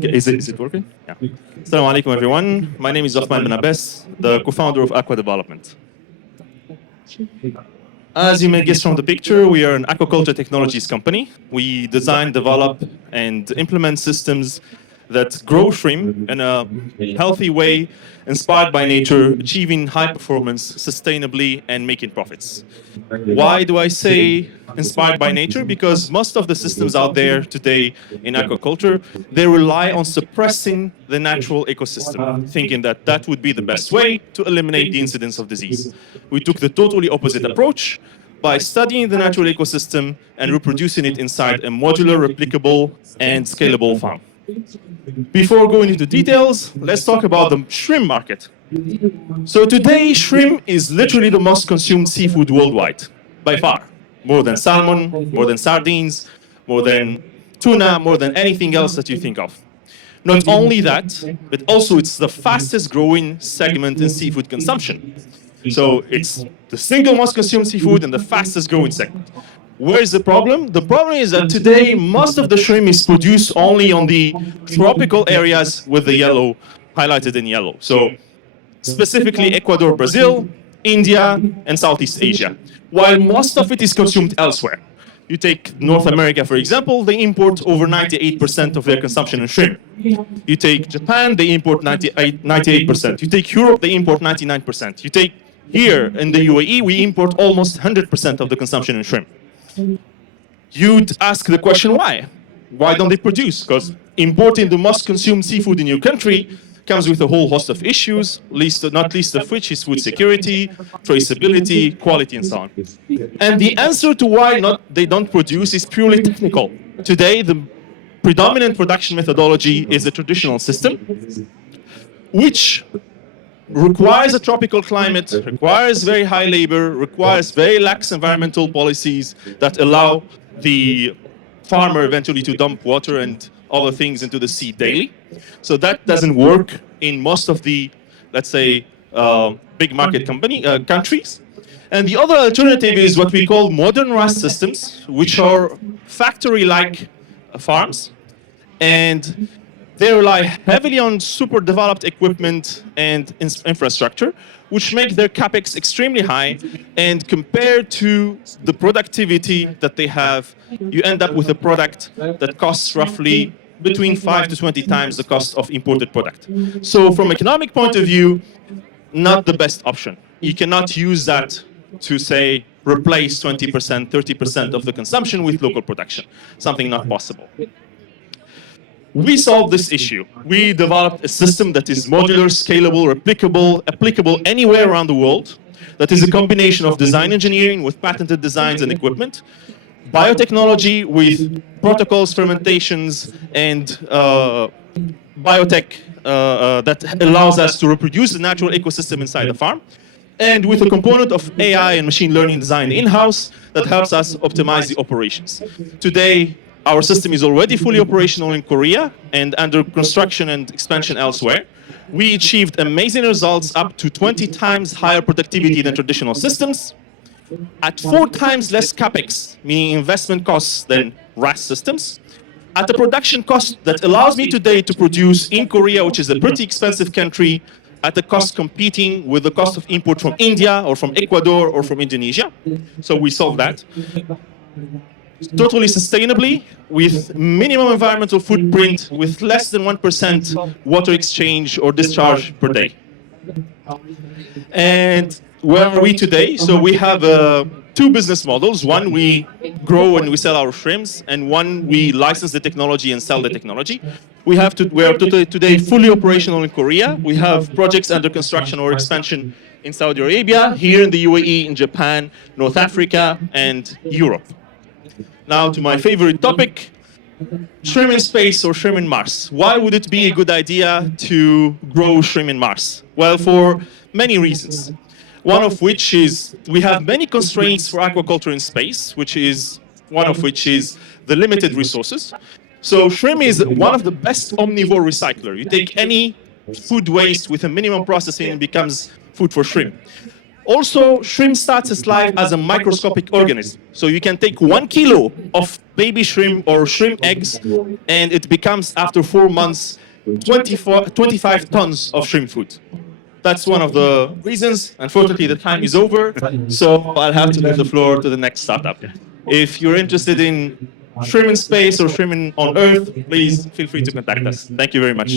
Is it working? Yeah. Assalamu alaikum, everyone. My name is Othman bin Abbes, the co-founder of Aqua Development. As you may guess from the picture, we are an aquaculture technologies company. We design, develop, and implement systems that grow shrimp in a healthy way, inspired by nature, achieving high performance sustainably and making profits. Why do I say inspired by nature? Because most of the systems out there today in aquaculture, they rely on suppressing the natural ecosystem, thinking that that would be the best way to eliminate the incidence of disease. We took the totally opposite approach by studying the natural ecosystem and reproducing it inside a modular, replicable, and scalable farm. Before going into details, let's talk about the shrimp market. So today, shrimp is literally the most consumed seafood worldwide, by far. More than salmon, more than sardines, more than tuna, more than anything else that you think of. Not only that, but also it's the fastest growing segment in seafood consumption. So it's the single most consumed seafood and the fastest growing segment. Where's the problem? The problem is that today, most of the shrimp is produced only on the tropical areas with the yellow, highlighted in yellow. So specifically Ecuador, Brazil, India, and Southeast Asia, while most of it is consumed elsewhere. You take North America, for example, they import over 98% of their consumption in shrimp. You take Japan, they import 98%. You take Europe, they import 99%. You take here in the UAE, we import almost 100% of the consumption in shrimp. You'd ask the question, why? Why don't they produce? Because importing the most consumed seafood in your country comes with a whole host of issues, not least of which is food security, traceability, quality, and so on. And the answer to why they don't produce is purely technical. Today, the predominant production methodology is a traditional system, which requires a tropical climate, requires very high labor, requires very lax environmental policies that allow the farmer eventually to dump water and other things into the sea daily. So that doesn't work in most of the, let's say, big market countries. And the other alternative is what we call modern RAS systems, which are factory-like farms. And they rely heavily on super developed equipment and infrastructure, which make their capex extremely high. And compared to the productivity that they have, you end up with a product that costs roughly between 5 to 20 times the cost of imported product. So from an economic point of view, not the best option. You cannot use that to, say, replace 20%, 30% of the consumption with local production. Something not possible. We solved this issue. We developed a system that is modular, scalable, replicable, applicable anywhere around the world, that is a combination of design engineering with patented designs and equipment, biotechnology with protocols, fermentations, and biotech that allows us to reproduce the natural ecosystem inside the farm, and with a component of AI and machine learning design in-house that helps us optimize the operations. Today, our system is already fully operational in Korea and under construction and expansion elsewhere. We achieved amazing results, up to 20 times higher productivity than traditional systems, at 4 times less capex, meaning investment costs, than RAS systems, at a production cost that allows me today to produce in Korea, which is a pretty expensive country, at a cost competing with the cost of import from India or from Ecuador or from Indonesia. So we solved that. Totally sustainably, with minimum environmental footprint, with less than 1% water exchange or discharge per day. And where are we today? So we have 2 business models. One, we grow and we sell our shrimps, and one, we license the technology and sell the technology. We are today fully operational in Korea. We have projects under construction or expansion in Saudi Arabia, here in the UAE, in Japan, North Africa, and Europe. Now to my favorite topic, shrimp in space or shrimp in Mars. Why would it be a good idea to grow shrimp in Mars? Well, for many reasons. One of which is we have many constraints for aquaculture in space, one of which is the limited resources. So shrimp is one of the best omnivore recycler. You take any food waste with a minimum processing, it becomes food for shrimp. Also, shrimp starts its life as a microscopic organism. So you can take 1 kilo of baby shrimp or shrimp eggs, and it becomes, after 4 months, 25 tons of shrimp food. That's one of the reasons. Unfortunately, the time is over, so I'll have to give the floor to the next startup. If you're interested in shrimp in space or shrimp on Earth, please feel free to contact us. Thank you very much.